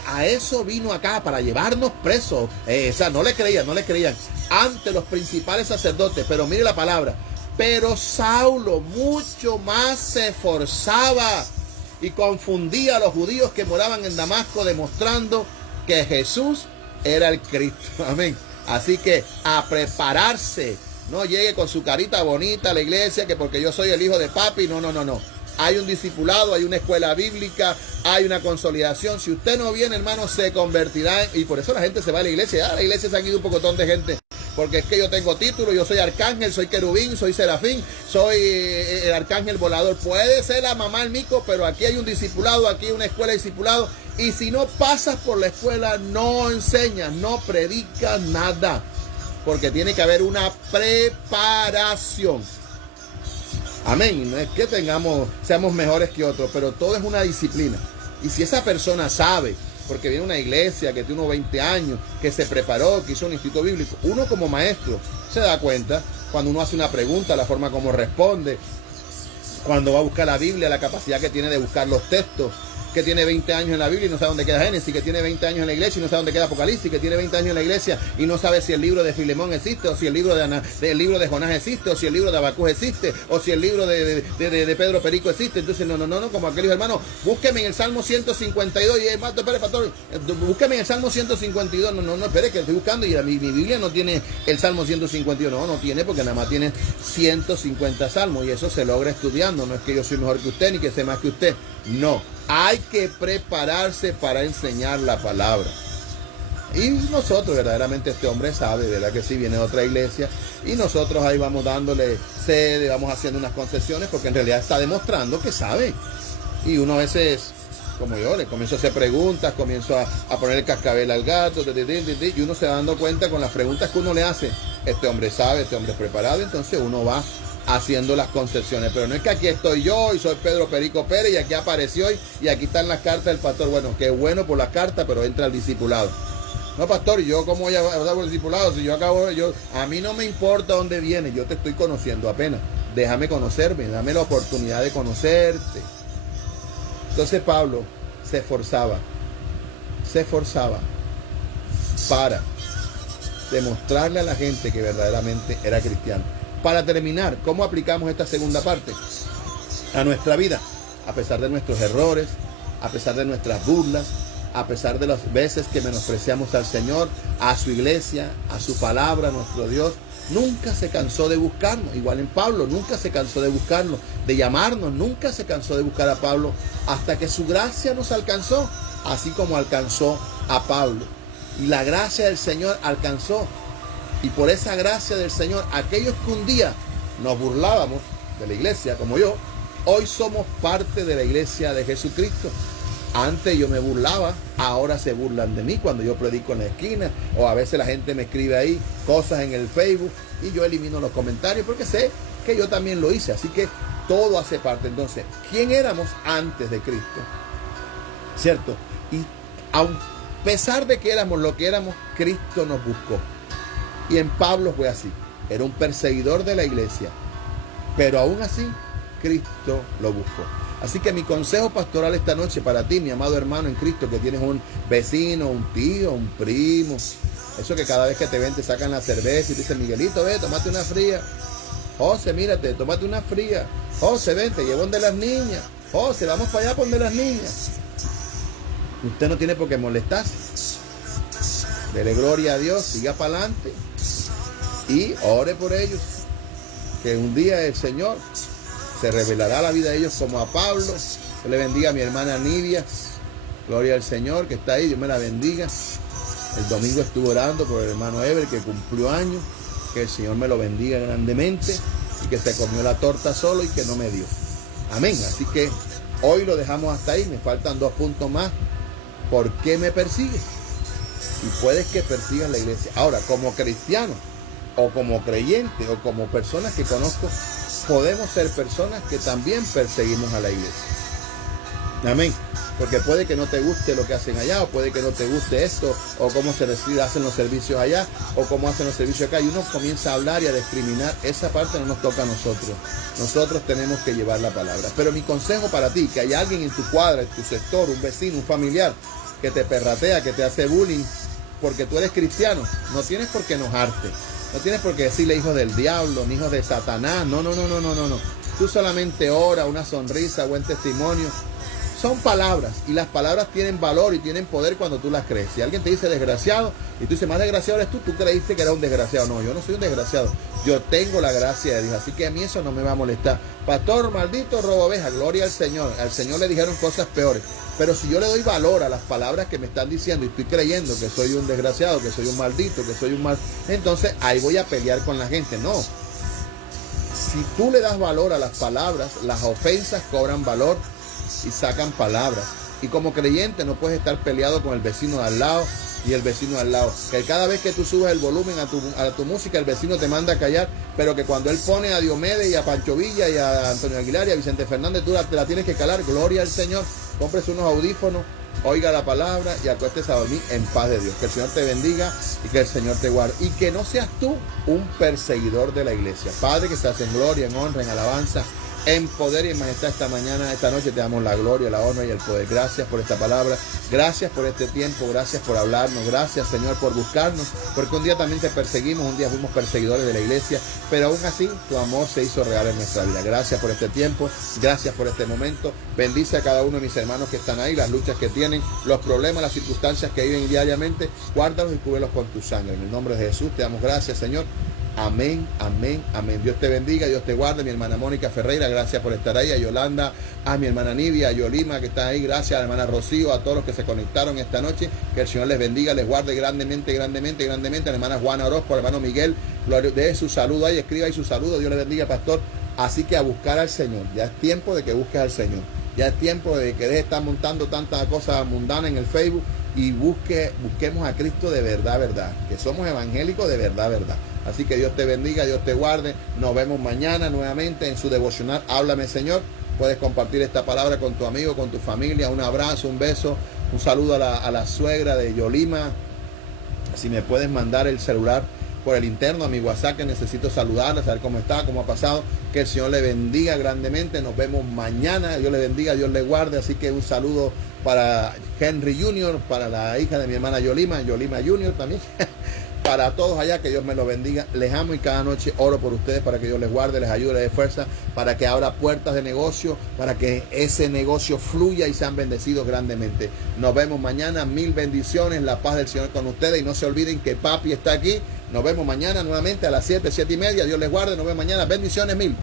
a eso vino acá, para llevarnos presos. O sea, no le creían ante los principales sacerdotes. Pero mire la palabra, pero Saulo mucho más se esforzaba y confundía a los judíos que moraban en Damasco, demostrando que Jesús era el Cristo. Amén. Así que a prepararse. No llegue con su carita bonita a la iglesia, que porque yo soy el hijo de papi. No. Hay un discipulado, hay una escuela bíblica, hay una consolidación. Si usted no viene, hermano, se convertirá y por eso la gente se va a la iglesia. A la iglesia se han ido un pocotón de gente. Porque es que yo tengo título, yo soy arcángel, soy querubín, soy serafín, soy el arcángel volador. Puede ser la mamá el mico, pero aquí hay un discipulado, aquí hay una escuela de discipulado. Y si no pasas por la escuela, no enseñas, no predicas nada. Porque tiene que haber una preparación. Amén. No es que seamos mejores que otros, pero todo es una disciplina. Y si esa persona sabe, porque viene una iglesia que tiene unos 20 años, que se preparó, que hizo un instituto bíblico, uno como maestro se da cuenta cuando uno hace una pregunta, la forma como responde, cuando va a buscar la Biblia, la capacidad que tiene de buscar los textos, que tiene 20 años en la Biblia y no sabe dónde queda Génesis, que tiene 20 años en la iglesia y no sabe dónde queda Apocalipsis, que tiene 20 años en la iglesia y no sabe si el libro de Filemón existe, o si el libro de Jonás existe, o si el libro de Habacuc existe, o si el libro de Pedro Perico existe. Entonces, no, como aquel dijo, hermano, búsqueme en el Salmo 152, y hermano, espere, pastor, búsqueme en el Salmo 152, no, espere, que estoy buscando, y mi Biblia no tiene el Salmo 152, no tiene, porque nada más tiene 150 salmos, y eso se logra estudiando. No es que yo soy mejor que usted, ni que sé más que usted, no. Hay que prepararse para enseñar la palabra. Y nosotros, verdaderamente, este hombre sabe, ¿verdad? Que sí, viene de otra iglesia. Y nosotros ahí vamos dándole sede, vamos haciendo unas concesiones, porque en realidad está demostrando que sabe. Y uno a veces, como yo, le comienzo a hacer preguntas, comienzo a poner el cascabel al gato, y uno se va dando cuenta con las preguntas que uno le hace, este hombre sabe, este hombre es preparado, entonces uno va haciendo las concesiones. Pero no es que aquí estoy yo y soy Pedro Perico Pérez y aquí apareció y aquí están las cartas del pastor. Bueno, qué bueno por las cartas, pero entra el discipulado. No, pastor, ¿y yo cómo voy a hablar por el discipulado? Si yo acabo, a mí no me importa dónde viene, yo te estoy conociendo apenas. Déjame conocerme, dame la oportunidad de conocerte. Entonces Pablo se esforzaba para demostrarle a la gente que verdaderamente era cristiano. Para terminar, ¿cómo aplicamos esta segunda parte a nuestra vida? A pesar de nuestros errores, a pesar de nuestras burlas, a pesar de las veces que menospreciamos al Señor, a su iglesia, a su palabra, a nuestro Dios, nunca se cansó de buscarnos. Igual en Pablo, nunca se cansó de buscarnos, de llamarnos, nunca se cansó de buscar a Pablo, hasta que su gracia nos alcanzó, así como alcanzó a Pablo. Y la gracia del Señor alcanzó. Y por esa gracia del Señor, aquellos que un día nos burlábamos de la iglesia, como yo, hoy somos parte de la iglesia de Jesucristo. Antes yo me burlaba, ahora se burlan de mí cuando yo predico en la esquina, o a veces la gente me escribe ahí cosas en el Facebook y yo elimino los comentarios porque sé que yo también lo hice. Así que todo hace parte. Entonces, ¿quién éramos antes de Cristo? ¿Cierto? Y a pesar de que éramos lo que éramos, Cristo nos buscó. Y en Pablo fue así. Era un perseguidor de la iglesia, pero aún así Cristo lo buscó. Así que mi consejo pastoral esta noche para ti, mi amado hermano en Cristo, que tienes un vecino, un tío, un primo, eso que cada vez que te ven te sacan la cerveza y te dicen, Miguelito, ve, tómate una fría. José, mírate, tómate una fría. José, ven, te llevo donde las niñas. José, vamos para allá por donde las niñas. Usted no tiene por qué molestarse. Dele gloria a Dios, siga para adelante y ore por ellos. Que un día el Señor se revelará la vida de ellos como a Pablo. Yo le bendiga a mi hermana Nidia. Gloria al Señor que está ahí. Dios me la bendiga. El domingo estuve orando por el hermano Ever que cumplió años. Que el Señor me lo bendiga grandemente y que se comió la torta solo y que no me dio. Amén. Así que hoy lo dejamos hasta ahí. Me faltan 2 puntos más. ¿Por qué me persigues? Y puedes que persigas la iglesia. Ahora, como cristiano o como creyente o como personas que conozco, podemos ser personas que también perseguimos a la iglesia. Amén. Porque puede que no te guste lo que hacen allá, o puede que no te guste esto, o cómo se hacen los servicios allá, o cómo hacen los servicios acá, y uno comienza a hablar y a discriminar. Esa parte no nos toca a nosotros. Nosotros tenemos que llevar la palabra. Pero mi consejo para ti, que hay alguien en tu cuadra, en tu sector, un vecino, un familiar, que te perratea, que te hace bullying, porque tú eres cristiano, no tienes por qué enojarte. No tienes por qué decirle hijos del diablo, ni hijos de Satanás. No. Tú solamente ora, una sonrisa, buen testimonio. Son palabras y las palabras tienen valor y tienen poder cuando tú las crees. Si alguien te dice desgraciado y tú dices más desgraciado eres tú creíste que era un desgraciado. No, yo no soy un desgraciado. Yo tengo la gracia de Dios. Así que a mí eso no me va a molestar. Pastor, maldito robo oveja, gloria al Señor. Al Señor le dijeron cosas peores. Pero si yo le doy valor a las palabras que me están diciendo y estoy creyendo que soy un desgraciado, que soy un maldito, que soy un mal, entonces ahí voy a pelear con la gente. No. Si tú le das valor a las palabras, las ofensas cobran valor y sacan palabras. Y como creyente no puedes estar peleado con el vecino de al lado y el vecino de al lado. Que cada vez que tú subes el volumen a tu música, el vecino te manda a callar, pero que cuando él pone a Diomedes y a Pancho Villa y a Antonio Aguilar y a Vicente Fernández, tú te la tienes que calar. Gloria al Señor. Cómprese unos audífonos, oiga la palabra y acuéstese a dormir en paz de Dios. Que el Señor te bendiga y que el Señor te guarde. Y que no seas tú un perseguidor de la iglesia. Padre, que estás en gloria, en honra, en alabanza, en poder y en majestad esta noche te damos la gloria, la honra y el poder. Gracias por esta palabra, gracias por este tiempo, gracias por hablarnos, gracias Señor por buscarnos, porque un día también te perseguimos, un día fuimos perseguidores de la iglesia, pero aún así tu amor se hizo real en nuestra vida. Gracias por este tiempo, gracias por este momento. Bendice a cada uno de mis hermanos que están ahí, las luchas que tienen, los problemas, las circunstancias que viven diariamente. Guárdalos y cúbrelos con tu sangre. En el nombre de Jesús te damos gracias, Señor. Amén, amén, amén. Dios te bendiga, Dios te guarde. Mi hermana Mónica Ferreira, gracias por estar ahí. A Yolanda, a mi hermana Nidia, a Yolima que está ahí, gracias. A la hermana Rocío, a todos los que se conectaron esta noche. Que el Señor les bendiga, les guarde grandemente, grandemente, grandemente. A la hermana Juana Orozco, al hermano Miguel, de su saludo ahí, escriba ahí su saludo. Dios le bendiga, pastor. Así que a buscar al Señor. Ya es tiempo de que busques al Señor. Ya es tiempo de que deje de estar montando tantas cosas mundanas en el Facebook y busquemos a Cristo de verdad, verdad. Que somos evangélicos de verdad, verdad. Así que Dios te bendiga, Dios te guarde. Nos vemos mañana nuevamente en su devocional Háblame, Señor. Puedes compartir esta palabra con tu amigo, con tu familia. Un abrazo, un beso, un saludo a la suegra de Yolima. Si me puedes mandar el celular por el interno a mi WhatsApp, que necesito saludarla, saber cómo está, cómo ha pasado. Que el Señor le bendiga grandemente. Nos vemos mañana. Dios le bendiga, Dios le guarde. Así que un saludo para Henry Jr., para la hija de mi hermana Yolima Jr. también. Para todos allá, que Dios me lo bendiga. Les amo y cada noche oro por ustedes para que Dios les guarde, les ayude, les dé fuerza, para que abra puertas de negocio, para que ese negocio fluya y sean bendecidos grandemente. Nos vemos mañana. Mil bendiciones. La paz del Señor con ustedes. Y no se olviden que papi está aquí. Nos vemos mañana nuevamente a las 7:30. Dios les guarde. Nos vemos mañana. Bendiciones mil.